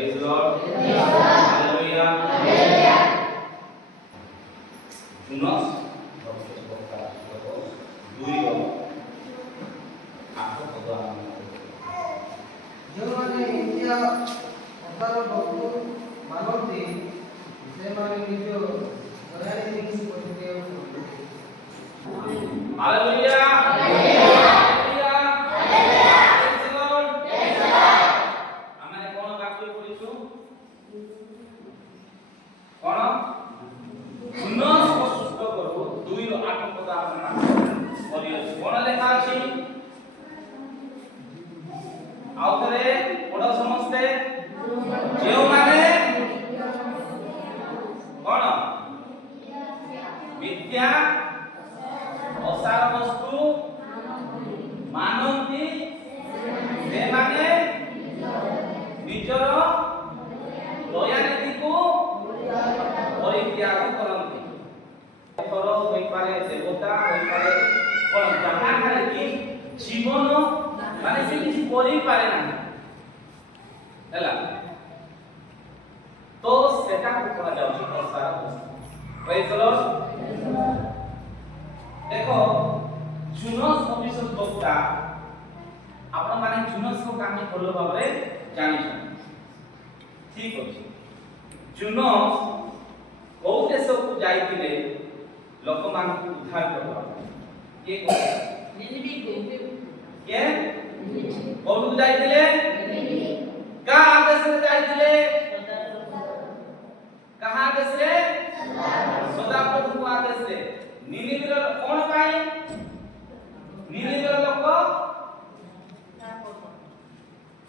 Praise the Lord. Hallelujah. Junos ଯେଉଁମାନେ India ଅସାର ବସ୍ତୁ ମାନନ୍ତି ସେମାନେ ନିଜ ଦୟାରେ କିଛି କରିଦେବାକୁ Hallelujah. मिथ्या असार वस्तु मानती से माने निजर दयानिधि को परित्याग करती थर होई पारे देवता होई पारे कोन जहां खाली कि जीवन माने से किछि करि पारे ना हैला तो सेटा को कहा जाउछि असार वस्तु। Praise the Lord. देखो जुनस भविष्य वक्ता आपण माने जुनस को कहानी भलो भाबरे जानि छ ठीक अछि। जुनस को देश को जाइतिले लोक मान को उद्धार करबा के को निनिबी को के को जाइतिले का देश से जाइतिले कहां देश रे सदा प्रभु को आदेश दे निनिबिर कोन पाई निनिबिर लोक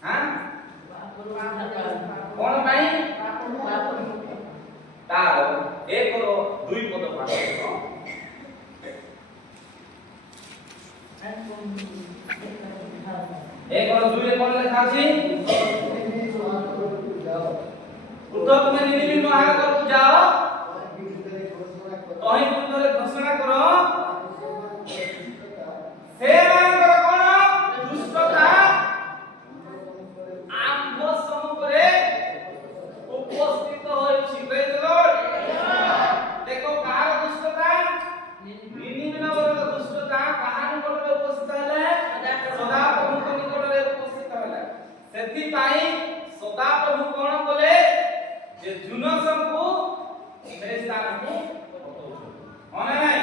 हां कोन पाई तार एक रो दुई पद पाठ एक रो दुई रे कोन लिखा अछि उठ तुमे निनिबि नहा कर जाओ तही विरुद्धरे घोषणा करो से मानकर कोन दुष्टता आम्भ सम्मुखरे उपस्थित होइछि। Praise the Lord. देखो कार दुष्टता निनिबि नगर दुष्टता कहां निकटरे उपस्थित हले सदा प्रभु निकटरे उपस्थित हले सेति पाई सदा प्रभु कोन बोले जे जुनसंको से स्थान को होना नहीं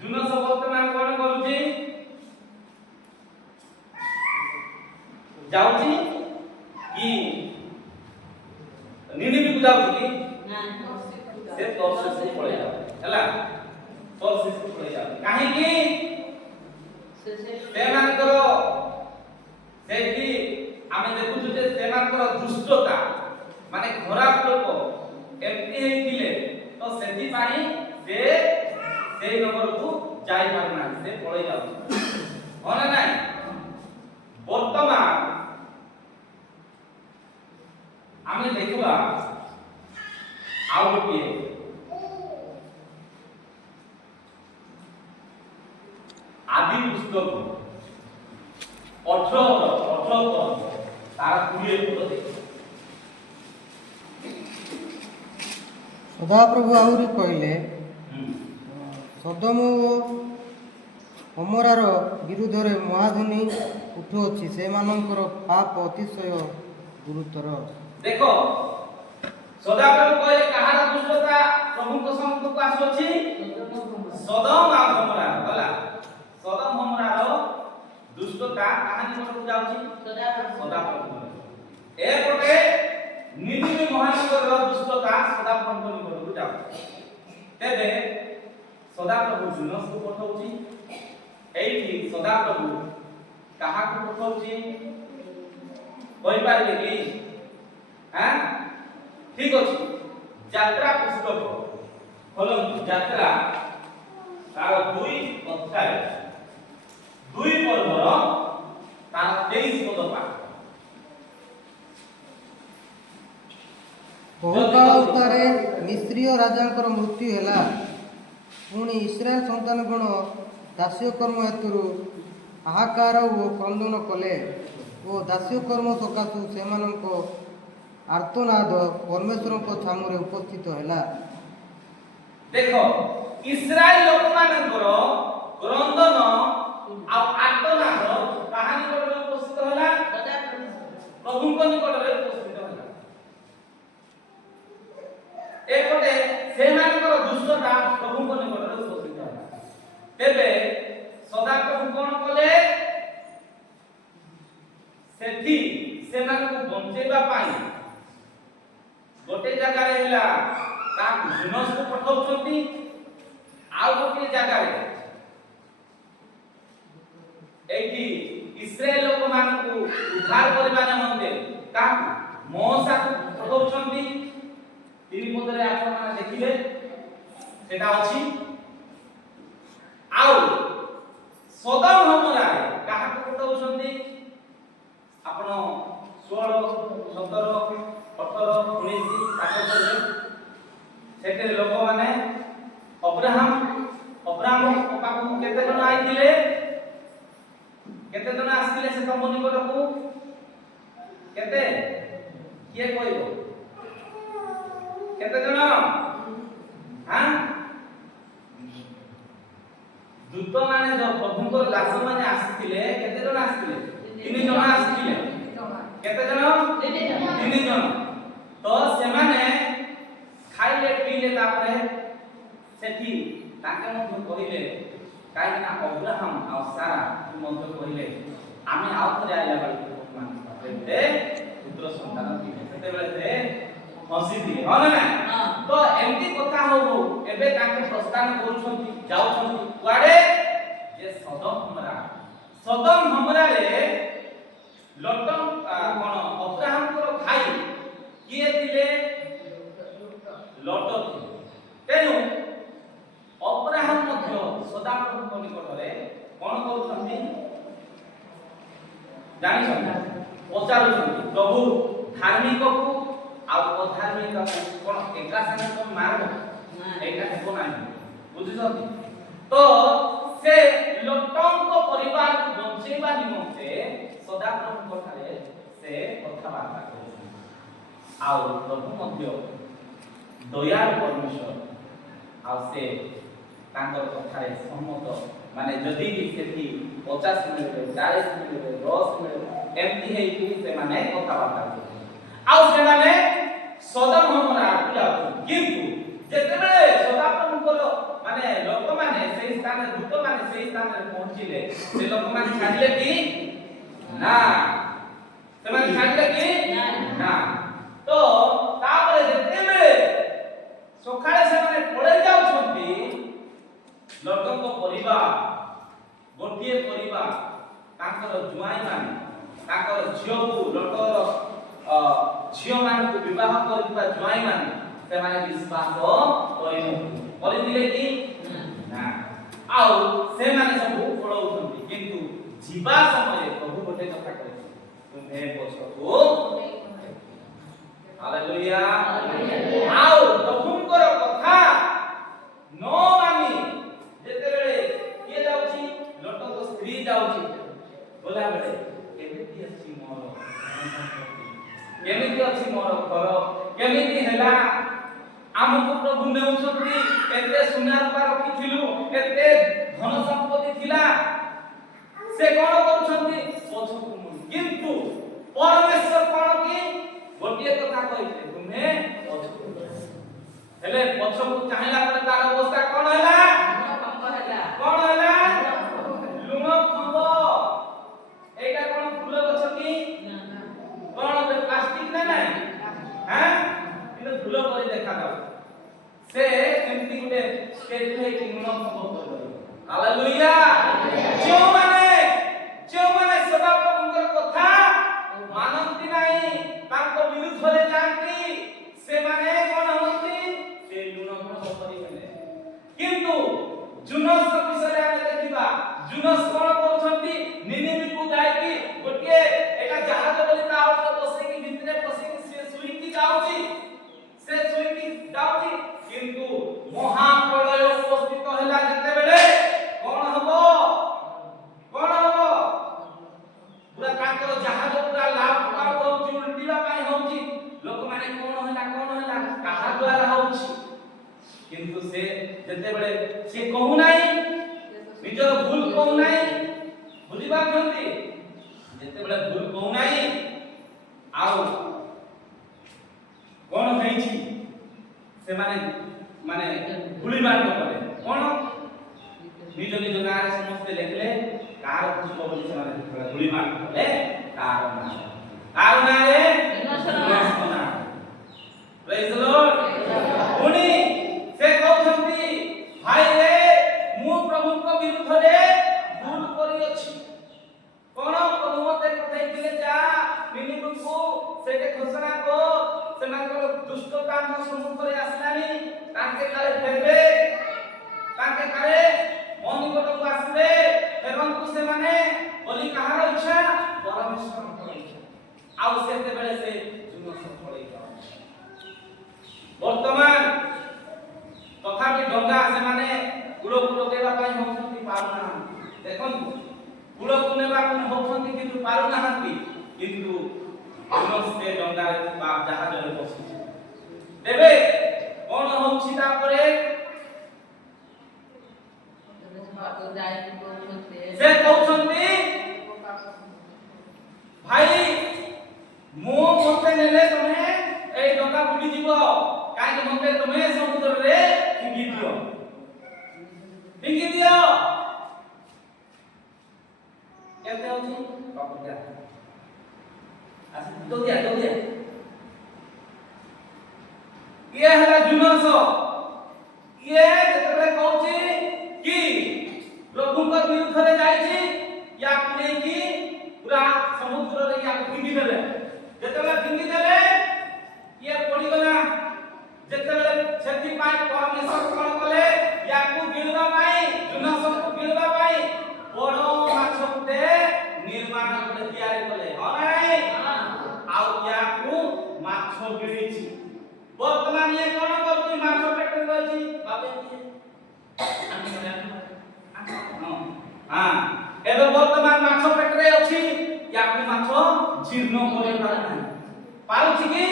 जुनस वर्तमान कोन करूची जाउची कि निनिबि को जाउची कि ना से तोरसे से पळे जा हला तोरसे से पळे जा काहे कि से मान करो सेठी आमे देखु जे से मान करो दुष्टता माने खराब लोक एमती हेतिले तो सेठी पाई से नंबर को जाई पारना से पळे जाउ होना नहीं वर्तमान आमे देखबा आउ गोटे आदि पुस्तक 18 तार 20 पद देख ସଦାପ୍ରଭୁ ଆହୁରି କହିଲେ ସଦୋମ ଓ ଅମରାର ବିରୁଦ୍ଧରେ ମହାଧ୍ୱନି ଉଠୁଅଛି ସେମାନଙ୍କର ପାପ ଅତିଶୟ ଗୁରୁତର। ଦେଖ ସଦାପ୍ରଭୁ କହିଲେ କାହାର ଦୁଷ୍ଟତା ପ୍ରଭୁଙ୍କ ସମ୍ମୁଖକୁ ଆସୁଅଛି ସଦମ ଆଉ ଅମରା ହେଲା ସଦମ ଅମରାର ଦୁଷ୍ଟତା କାହା ନିକଟକୁ ଯାଉଛି ସଦାପ୍ରଭୁ ଏପଟେ निनिबि महानगर दुष्टता सदा प्रभु निकटକୁ ଯାଉଛି ତେବେ सदा प्रभु जुनस को पठाउची एठी सदा प्रभु काहाକୁ पठाउची कहि पारिबे कि हां ठीक अछि यात्रा पुस्तक खोलंतु यात्रा तार 2 अध्याय 2 पर्वर तार 23 पद पाठ बहुकाल उत्तारे मिस्रीय राजांकर मृत्यु हैला पुणी इस्राएल संतान गण दास्य कर्म हेतु हाहाकार और क्रंदन कले ଓ ଦାସ୍ୟକର୍ମ ସକାଶୁ ସେମାନଙ୍କ ଆର୍ତ୍ତନାଦ ପରମେଶ୍ୱରଙ୍କ ସାମ୍ନାରେ ଉପସ୍ଥିତ ହେଲା। ଦେଖ ଇସ୍ରାଏଲ ଲୋକମାନଙ୍କର କ୍ରନ୍ଦନ ଆଉ ଆର୍ତ୍ତନାଦ କାହା ନିକଟରେ ଉପସ୍ଥିତ ହେଲା? ପ୍ରଭୁଙ୍କ ନିକଟରେ ଉପସ୍ଥିତ ହେଲା। ଏପଟେ ସେମାନଙ୍କର ଦୁଷ୍ଟତା ପ୍ରଭୁଙ୍କ ନିକଟରେ ଉପସ୍ଥିତ ହେଲା। ତେବେ ସଦାପ୍ରଭୁ କଣ କଲେ? ସେଠି ସେମାନଙ୍କୁ ବଞ୍ଚେଇବା ପାଇଁ ଗୋଟେ ଜାଗାରେ ହେଲା ତାକୁ ଜୁନସକୁ ପଠାଉଛନ୍ତି, ଆଉ ଗୋଟିଏ ଜାଗାରେ ଏଇଠି ଇସ୍ରାଏଲ ଲୋକମାନଙ୍କୁ ଉଦ୍ଧାର କରିବା ନିମନ୍ତେ ତାକୁ ମୋସାକୁ ପଠାଉଛନ୍ତି। 3 ପଦରେ ଆପଣମାନେ ଦେଖିଲେ ସେଟା ଅଛି। ଆଉ ସଦମ ଗମୋରାରେ କାହାକୁ ପଠାଉଛନ୍ତି? ଆପଣ 16, 17, 18, 19 ତାକୁ ପଢ଼ିବେ। ସେଠାରେ ଲୋକମାନେ ଅବ୍ରାହମ ପାଖକୁ କେତେ ଜଣ ଆଇଥିଲେ? କେତେ ଜଣ ଆସିଥିଲେ ସେ ତମ ନିକଟକୁ? କେତେ? କିଏ କହିବ? କେତେ ଜଣ? ଦୂତ ମାନେ ପ୍ରଭୁଙ୍କର ଦାସ ମାନେ ଆସିଥିଲେ। କେତେ ଜଣ ଆସିଥିଲେ? 3 ଜଣ ଆସିଥିଲେ। କେତେ ଜଣ? 3 ଜଣ। ତ ସେମାନେ ଖାଇଲେ ପିଇଲେ, ତାପରେ ସେଠି ତାଙ୍କେ ମଧ୍ୟ କହିଲେ, କାହିଁକି ନା ଅବ୍ରାହମ ଆଉ ସାରା ମଧ୍ୟ କହିଲେ ଆମେ ଆଉ ଥରେ ଆଇଲା ବେଳକୁ ପୁତ୍ର ସନ୍ତାନ ଥିଲେ। ସେତେବେଳେ ସେ ହସିଥିଲେ, ହଁ ନା? ତ ଏମିତି କଥା ହଉ ଏବେ ତାଙ୍କେ ପ୍ରସ୍ଥାନ କରୁଛନ୍ତି, ଯାଉଛନ୍ତି କୁଆଡେ? ଯେ ସଦମ ଗମୋରାରେ ଲଟ କଣ ଅବ୍ରାହମଙ୍କର ଭାଇ କିଏ ଥିଲେ? ଲଟ ଥିଲେ। ତେଣୁ ଅବ୍ରାହମ ମଧ୍ୟ ସଦାପ୍ରଭୁଙ୍କ ନିକଟରେ କଣ କରୁଛନ୍ତି ଜାଣିଛନ୍ତି? ପଚାରୁଛନ୍ତି, ପ୍ରଭୁ ଧାର୍ମିକକୁ ଆଉ ଅଧାର୍ମିକକୁ କଣ ଏକା ସାଙ୍ଗେ ମାର? ଏଇଟା ହେବ ନାହିଁ, ବୁଝୁଛନ୍ତି? ତ ସେ ଲଟଙ୍କ ପରିବାରକୁ ବଞ୍ଚେଇବା ନିମନ୍ତେ ସଦାପ୍ରଭୁଙ୍କ ଠାରେ ସେ କଥାବାର୍ତ୍ତା କରୁଛନ୍ତି। ଆଉ ପ୍ରଭୁ ମଧ୍ୟ ଦୟାଳୁ ପରମେଶ୍ୱର, ଆଉ ସେ ତାଙ୍କର କଥାରେ ସମ୍ମତ। ମାନେ ଯଦି ବି ସେଠି 50 ମିଳିବେ, 40 ମିଳିବେ, 10 ମିଳିବେ, ଏମିତି ହେଇକି ସେମାନେ କଥାବାର୍ତ୍ତା କରୁଛନ୍ତି। ଆଉ ସେମାନେ ସଦମ ଗମୋରାକୁ ଯାଉଛନ୍ତି। କିନ୍ତୁ ଯେତେବେଳେ ସଦାପ୍ରଭୁଙ୍କର ମାନେ ଲୋକମାନେ ସେଇ ସ୍ଥାନରେ, ଦୂତମାନେ ସେଇ ସ୍ଥାନରେ ପହଞ୍ଚିଲେ, ସେ ଲୋକମାନେ ଛାଡ଼ିଲେ କି ନା? ସେମାନେ ଛାଡ଼ିଲେ କି ନା? ତ ତାପରେ ଯେତେବେଳେ ସକାଳେ ସେମାନେ ପଳେଇ ଯାଉଛନ୍ତି, ଲଟଙ୍କ ପରିବାର, ଗୋଟିଏ ପରିବାର, ତାଙ୍କର ଜୁଆଇମାନେ ତାଙ୍କର ଝିଅକୁ, ଲଟର ଝିଅମାନଙ୍କୁ ବିବାହ କରିଥିବା ଜୁଆଇମାନେ ସେମାନେ ବିଶ୍ୱାସ କରିଥିଲେ କି ନା? ଆଉ ସେମାନେ ସବୁ ପଳଉଛନ୍ତି। କିନ୍ତୁ ଯିବା ସମୟରେ ପ୍ରଭୁ ଗୋଟେ କଥା କହିଲେ, ତୁମେ ପଛକୁ ହାଲେଲୁୟା। ଆଉ ପ୍ରଭୁଙ୍କର କଥା ନ ମାନି ଯେତେବେଳେ କିଏ ଯାଉଛି? ଲଟଙ୍କ ସ୍ତ୍ରୀ ଯାଉଛି। ଗଲାବେଳେ କେମିତି ଅଛି ମୋର ସମ୍ପତ୍ତି, କେମିତି ଅଛି ମୋର ଘର, କେମିତି ହେଲା? ଆମକୁ ପ୍ରଭୁ ନେଉଛନ୍ତି, ଏତେ ସୁନା ରୂପା ରଖିଥିଲୁ, ଏତେ ଧନ ସମ୍ପତ୍ତି ଥିଲା। ସେ କଣ କରୁଛନ୍ତି? ପଛକୁ ମୁଣ୍ଡ। କିନ୍ତୁ ପରମେଶ୍ୱର କଣ କି ଗୋଟିଏ କଥା କହିଲେ, ତୁମେ ପଛକୁ। ହେଲେ ପଛକୁ ଚାହିଁଲା ପରେ ତାର ଅବସ୍ଥା କଣ ହେଲା? କଣ ହେଲା? ଲୁଣ ଖମ୍ବ। ଏଇଟା କଣ ଫୁଲ ଗଛ କି? କଣ ପ୍ଲାଷ୍ଟିକ ନା ନାଇଁ? କିନ୍ତୁ ଫୁଲ ପରି ଦେଖାଯାଉଛି। ସେ କେମିତି ଗୋଟେ ସ୍ଟେଜ ହେଇକି ଲୁଣ ଖମ୍ବ କରିବ। ହାଲେଲୁୟା। ଯେଉଁମାନେ ସଦାପ୍ରଭୁଙ୍କର କଥା ମାନନ୍ତି ନାହିଁ, ତାଙ୍କ ବିରୁଦ୍ଧରେ ଯାଆନ୍ତି, ସେମାନେ କଣ ହୁଅନ୍ତି? ସେ ଲୁଣ ଖମ୍ବ ପରି ହେଲେ। କିନ୍ତୁ ଜୁନସ ବିଷୟରେ ଆମେ ଦେଖିବା। ଜୁନସ କଣ କରୁଛନ୍ତି? ନିନିବିକୁ ଯାଇକି ଗୋଟିଏ ଏଟା ଜାହାଜ ବୋଲି ତା ଉପରେ ବସେଇକି ଭିତରେ ବସେଇକି ସେ ଶୁଇକି ଯାଉଛି। କିନ୍ତୁ ମହାପ୍ରଳୟ ଉପସ୍ଥିତ ହେଲା ଯେତେବେଳେ କଣ ହବ? ନା କାହା ଦ୍ୱାରା ହଉଛି କିନ୍ତୁ ସେ ଯେତେବେଳେ ସେ କହୁ ନାହିଁ ନିଜର ଭୁଲ କହୁ ନାହିଁ ବୁଝି ପାରୁଛନ୍ତି ଯେତେବେଳେ ଭୁଲ କହୁ ନାହିଁ ଆଉ କଣ ହେଇଛି ସେମାନେ ମାନେ ଗୁଳି ମାଡ଼ କଲେ କଣ ନିଜ ନିଜ ଗାଁରେ ସମସ୍ତେ ଲେଖିଲେ କାହାର ପୁଷ୍ପ ବୋଲି ସେମାନେ ଗୁଳି ମାଡ଼ କଲେ କାହାର ନାଁରେ ପ୍ରେଜ୍ ଦ ଲର୍ଡ ପୁଣି ସେ କହୁଛନ୍ତି ଭାଇ ରେ ମୁଁ ପ୍ରଭୁଙ୍କ ବିରୁଦ୍ଧରେ ଭୁଲ କରିଅଛି କଣ ପ୍ରଭୁ ମତେ ପଠାଇଥିଲେ ଯା ନିନିବେକୁ ସେଠି ଘୋଷଣା କର ସେମାନଙ୍କର ଦୁଷ୍ଟତା ଆମ ସମ୍ମୁଖରେ ଆସିଲାଣି ତାଙ୍କେ କାଳେ ଫେରବେ ତାଙ୍କେ କାଳେ ମୋ ନିକଟକୁ ଆସିବେ ଫେରନ୍ତୁ ସେମାନେ ବୋଲି କାହାର ଇଚ୍ଛା ପରମେଶ୍ୱରଙ୍କର ଇଚ୍ଛା ଆଉ ସେତେବେଳେ ସେ ଜୁନ ସଫଳେଇ ବର୍ତ୍ତମାନ ତଥାପି ଡଙ୍ଗା ସେମାନେ କୂଳକୁ ଲଗେଇବା ପାଇଁ ହଉଛନ୍ତି ପାରୁନାହାନ୍ତି ଦେଖନ୍ତୁ କୂଳକୁ ନେବାକୁ ହଉଛନ୍ତି କିନ୍ତୁ ପାରୁନାହାନ୍ତି କିନ୍ତୁ ସେ ଡଙ୍ଗାରେ ବା ଜାହାଜରେ ବସିଛି ତେବେ କଣ ହଉଛି ତାପରେ ସେ କହୁଛନ୍ତି ଭାଇ ମୁଁ ମତେ ନେଲେ ତମେ এই ডঙ্গা বুড়ি দিব কাইকে মতে তুমি সমুদ্রে ফিঙ্গি দিও কেমনে হচ্ছে বাবুটা আসি তো দিয়া ইয়ে হলা জুনস ইয়ে যেতবে কହୁଛି কি প্রভুଙ୍କ বিরুদ্ধে যাইছি ইয়া নেই কি পুরা সমুদ্ରରେ ইয়া ফিঙ্গি দেবে যেতবে ফিঙ্গি দেবে ये पड़ी गला जेतेबेले सेति पाई परमेश्वर कोन कले याकू गिलबा पाई जुनसक को गिलबा पाई बड़ो माछ उठे निर्माण करे तयारी कले हो नाही आउ याकू माछ गिळीची वर्तमान ये कोन करती माछ पेटे रहची बाबे हां एबे वर्तमान माछ पेटरे अछि याकू माछ जीर्ण करे पारुछि कि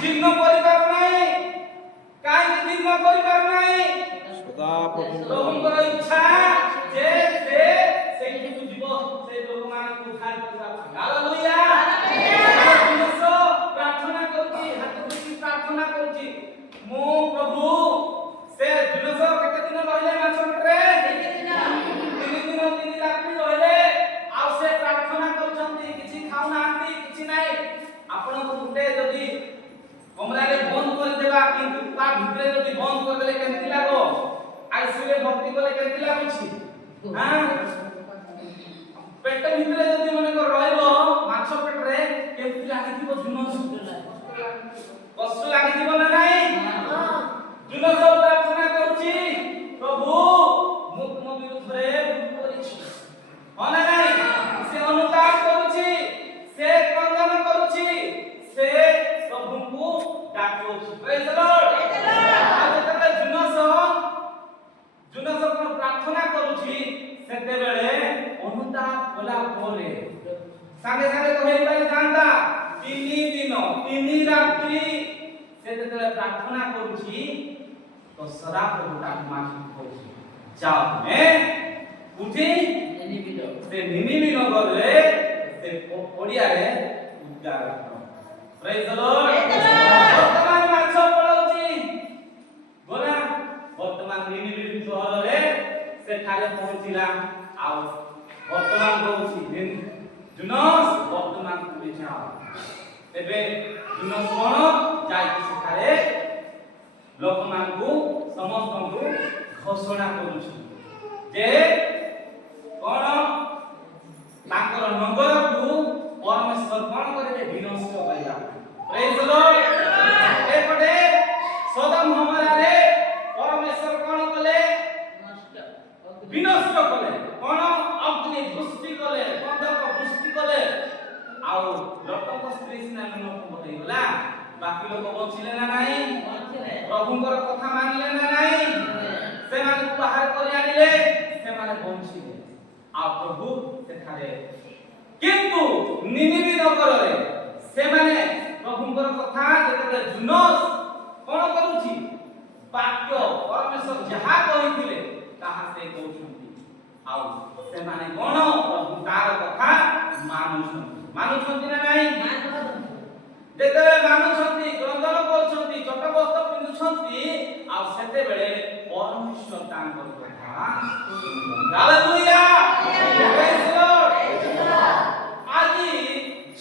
जीर्ण परिवार नाही काई जीर्ण परिवार नाही सदा प्रभुଙ୍କର इच्छा जे से सेठी जीव से लोक मान को उद्धार करबा हालेलुया हालेलुया प्रार्थना करूची हाथ उठी प्रार्थना करूची मो प्रभु से दिनस केते दिन रहले माछरे 3 रात्रि रहले आ से प्रार्थना करछंती किछि खाउ नांती किछि नाही आपण को गुटे जदी कमरा रे बंद कर देबा किंतु ता भितरे जदी बंद कर देले केनति लागो आईसीयू रे भर्ती करले केनति लागुछि हां पेट भितरे जदी मने को रहइबो माछ पेट रे केनति लागिथिबो जुनस कष्ट लागिथिबो ना नाही जुनस प्रार्थना करूछि प्रभु मुख मो विरुद्धरे भूल करिछि होना नाही से अनुताप करूछि से क्रंदन करूछि से प्रभुଙ୍କୁ डाकुछि प्रेज द लॉर्ड जेतेबेले जुनस कोन प्रार्थना करूछि सेतेबेले अनुताप होला परे संगे संगे कहै पाइ जानता 3 दिन 3 रात्रि सेतेबेले प्रार्थना करूछि तो सदा प्रभुता माफी करूछि जाओ मैं उठी निनिबी नगर रे से ओडिया रे उद्धार प्रेज द लॉर्ड वर्तमान माछ पळौची गोना वर्तमान निनिबी सहर रे से ठारे पहुंचिला आ वर्तमान कहूची जुनस वर्तमान पुरी जाओ एबे जुनस कोन जाई से ठारे लोकमान को समस्त को घोषणा करूची जे कोन ताकर नगर को परमेश्वर कोन करे विनष्ट करिया प्रेज द लॉर्ड एपटे सदम हमरा रे परमेश्वर कोन कले विनष्ट कले कोन अग्नि दृष्टि कले बंधक दृष्टि कले आउ लोकक स्त्री सिना मन बदई गला बाकी लोक बचिले ना नाही प्रभुଙ୍କର କଥା मानिले ना नाही सेमाने बाहर करि आनिले सेमाने बंचिले आ प्रभु सेठारे किंतु निनिबी नगर रे सेमाने प्रभुଙ୍କର କଥା जेतेबेले जुनस ଯାହା କହିଥିଲେ ତାହା ସେ କହୁଛନ୍ତି ଆଉ ସେମାନେ କଣ ପ୍ରଭୁ ତାର କଥା ମାନୁଛନ୍ତି ନା ନାହିଁ ଯେତେବେଳେ ମାନୁଛନ୍ତି କ୍ରନ୍ଦନ କରୁଛନ୍ତି ଛୋଟ ବସ୍ତ୍ର ପିନ୍ଧୁଛନ୍ତି ଆଉ ସେତେବେଳେ ପରମେଶ୍ୱର ତାଙ୍କର କଥା ହାଲେଲୁୟା ପ୍ରେଜ୍ ଦି ଲର୍ଡ ଆଜି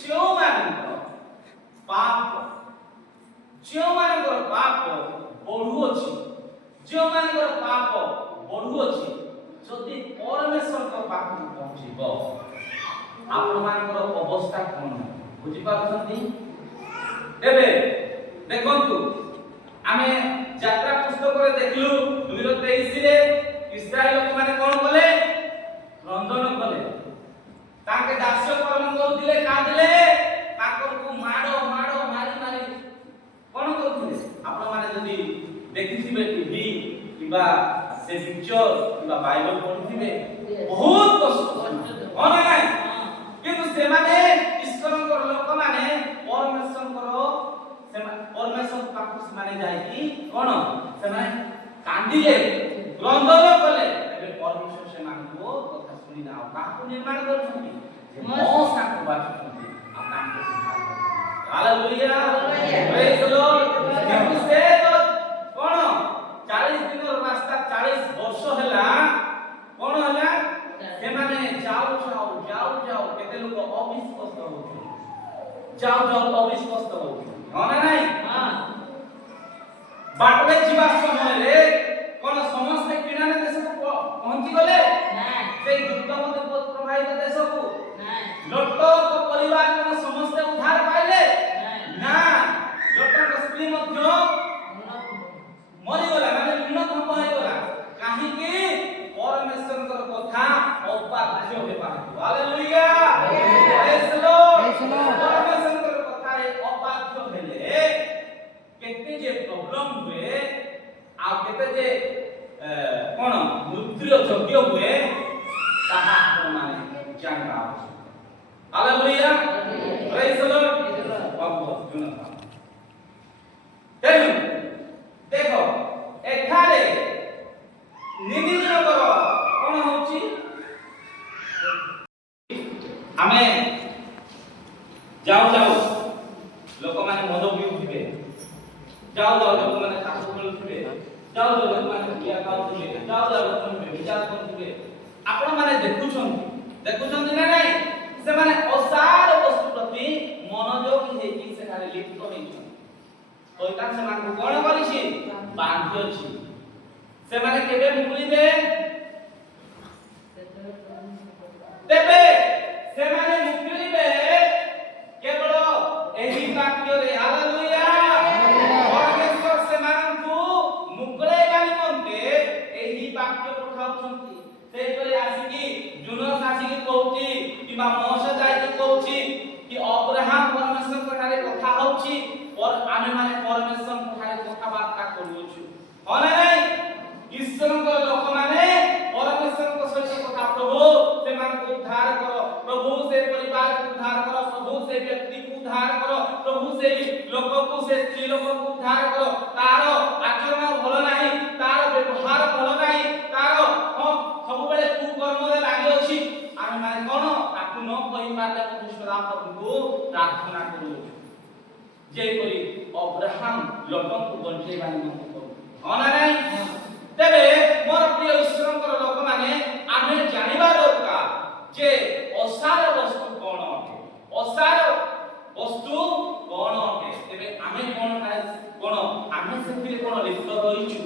ଯେଉଁମାନଙ୍କର ପାପ ବଢୁଅଛି ଯଦି ପରମେଶ୍ୱରଙ୍କ ପାଖକୁ ପହଞ୍ଚିବ ଆପଣମାନଙ୍କର ଅବସ୍ଥା କଣ ବୁଝିପାରୁଛନ୍ତି ଏବେ ଦେଖନ୍ତୁ ଆମେ ଯାତ୍ରା ପୁସ୍ତକରେ ଦେଖିଲୁ 2:23 ରେ ଇସ୍ରାଏଲ ଲୋକମାନେ କଣ କଲେ କ୍ରନ୍ଦନ କଲେ ତାଙ୍କେ ଦାସ୍ୟ କର୍ମ କରୁଥିଲେ କାନ୍ଦିଲେ ତାଙ୍କୁ ମାରି କଣ କରୁଥିଲେ ଆପଣମାନେ ଯଦି ଦେଖିଥିବେ ଟିଭି କିମ୍ବା ସେ ପିକ୍ଚର କିମ୍ବା ବାଇବଲ ପଢିଥିବେ ବହୁତ କଷ୍ଟ ହଁ ନା ନାହିଁ କିନ୍ତୁ ସେମାନେ ଈଶ୍ୱରଙ୍କର ଲୋକମାନେ ପରମେଶ୍ୱର ପାଖକୁ ସେମାନେ ଯାଇକି କଣ ସେମାନେ କାନ୍ଦିଲେ କ୍ରନ୍ଦନ କଲେ ଏବେ ପରମେଶ୍ୱର ସେମାନଙ୍କୁ କଥା ଶୁଣିଲା ଆଉ କାହାକୁ ନିର୍ମାଣ କରୁଛନ୍ତି ମଉସାକୁ ବାଛୁଛନ୍ତି ଆଉ ତାଙ୍କୁ ହାଲେଲୁୟା ପ୍ରେଜ୍ ଦି ଲର୍ଡ କିନ୍ତୁ ସେ କଣ 40 ଦିନର ରାସ୍ତା 40 ବର୍ଷ ହେଲା କଣ ହେଲା ସେମାନେ ଯାଉ କେତେ ଲୋକ ଅବିଶ୍ୱାସ ହଉଛନ୍ତି ଅବିଶ୍ୱାସ ହଉଛନ୍ତି ହଁ ନା ନାହିଁ ବାଟରେ ଯିବା ସମୟରେ କଣ ସମସ୍ତେ କିଣାନ ଦେଶକୁ ପହଞ୍ଚି ଗଲେ ସେ ଯୁଦ୍ଧ ମଧ୍ୟ ପ୍ରଭାବିତ ଦେଶକୁ ଲୋଟଙ୍କ ପରିବାର କଣ ସମସ୍ତେ ଉଦ୍ଧାର ପାଇଲେ ନା ଲୋଟଙ୍କ ସ୍ତ୍ରୀ ମଧ୍ୟ ମରିଗଲା ମାନେ ଲୁଣଥମ୍ବ ହେଇଗଲା କାହିଁକି ପରମେଶ୍ୱରଙ୍କର କଥା ଅବାଧ୍ୟ ହେବା ହାଲେଲୁୟା ପ୍ରେଜ୍ ଦି ଲର୍ଡ ପରମେଶ୍ୱରଙ୍କର କଥାରେ ଅବାଧ୍ୟ ହେଲେ କେତେ ଯେ ପ୍ରୋବ୍ଲେମ ହୁଏ ଆଉ କେତେ ଯେ କଣ ମୃତ୍ୟୁର ଯୋଗ୍ୟ ହୁଏ ତାହା ଆପଣମାନେ ଜାଣିବା ଆବଶ୍ୟକ ହାଲେଲୁୟା ପ୍ରେଜ୍ ଦି ଲର୍ଡ ଦେଖ ଏଠାରେ ନିଦିନଙ୍କର କଣ ହଉଛି ଆମେ ଯାଉ ଲୋକମାନେ ମଦ ପିଉଥିବେ ଲୋକମାନେ କାଠ ଖେଳୁଥିବେ ଲୋକମାନେ ପିଆ ଖାଉଥିବେ ଲୋକମାନେ ବିଚାର କରୁଥିବେ ଆପଣମାନେ ଦେଖୁଛନ୍ତି ନା ନାହିଁ ସେମାନେ ଅସାର ବସ୍ତୁ ପ୍ରତି ମନୋଯୋଗୀ ହେଇକି ସେଠାରେ ଲିପ୍ତ ହେଇଛନ୍ତି ଶୈତାନ ସେମାନଙ୍କୁ କଣ କରିଛି ବାନ୍ଧି ଅଛି ସେମାନେ କେବେ ମୁକୁଳିବେ ତେବେ ସେମାନେ ମୁକୁଳିବେ କେବଳ ଏହି ବାକ୍ୟରେ ହାଲେଲୁୟା ପରମେଶ୍ୱର ସେମାନଙ୍କୁ ମୁକୁଳାଇବା ନିମନ୍ତେ ଏହି ବାକ୍ୟ ପଠାଉଛନ୍ତି ସେହିପରି ଆସିକି ଜୁନସ୍ ଆସିକି କହୁଛି କିମ୍ବା ମୋଶେ ଯାଇକି କହୁଛି କି ଅବ୍ରାହମ ପରମେଶ୍ୱରଙ୍କ ଠାରେ କଥା ହଉଛି ଆମେ ମାନେ ପରମେଶ୍ୱରଙ୍କ ଠାରେ କଥାବାର୍ତ୍ତା କରୁଛୁ ହଁ ନା ନାହିଁ ଈଶ୍ୱରଙ୍କ ଲୋକମାନେ ପରମେଶ୍ୱରଙ୍କ ସହିତ କଥା ପ୍ରଭୁ ସେମାନଙ୍କୁ ଉଦ୍ଧାର କର ପ୍ରଭୁ ସେ ପରିବାରକୁ ଉଦ୍ଧାର କର ପ୍ରଭୁ ସେ ବ୍ୟକ୍ତିକୁ ଉଦ୍ଧାର କର ପ୍ରଭୁ ସେ ଲୋକକୁ ସେ ସ୍ତ୍ରୀ ଲୋକକୁ ଉଦ୍ଧାର କର ତାର ଆଚରଣ ଭଲ ନାହିଁ ତାର ବ୍ୟବହାର ଭଲ ନାହିଁ ତାର ସବୁବେଳେ କୁକର୍ମରେ ଲାଗି ଅଛି ଆମେ ମାନେ କଣ ତାକୁ ନ କହିପାରିଲେ ମଧ୍ୟ ସଦାପ୍ରଭୁଙ୍କୁ ପ୍ରାର୍ଥନା କରୁଛୁ ଯେପରି ଅବ୍ରାହମ ଲୋକଙ୍କୁ ବଞ୍ଚେଇବା ନିମନ୍ତେ କରୁଛି ହଁ ନା ନାହିଁ ତେବେ ମୋର ପ୍ରିୟ ଈଶ୍ୱରଙ୍କର ଲୋକମାନେ ଆମେ ଜାଣିବା ଦରକାର ଯେ ଅସାର ବସ୍ତୁ କଣ ଅଟେ ତେବେ ଆମେ କଣ ଆମେ ସେଥିରେ କଣ ଲିପ୍ତ ରହିଛୁ